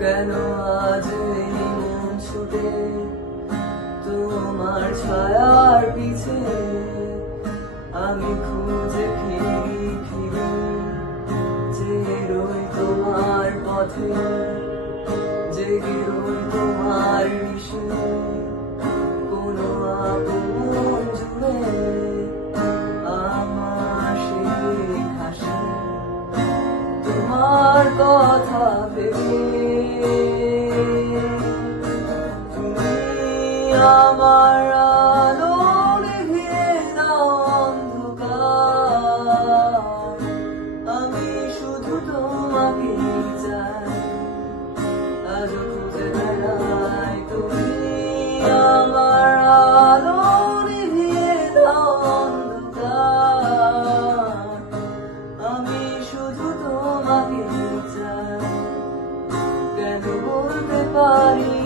কেন আজ এই মন ছুটে তোমার ছায়ার পিছে? আমি খুঁজে ফিরি ফিরি জেগে রই তোমার পথে, জেগে রই তোমার বিষে। কোনো আপন জুড়ে আমার সেই হাসি তোমার কথা ভেবে। তুমি আমার আলো নিভিয়ে দাও অন্ধকার, আমি শুধু তোমাকে চাই। আজও খুঁজে বেড়াই, তুমি আমার আলো নিভিয়ে দাও অন্ধকার, আমি শুধু তোমাকে চাই। কেন বলতে পারি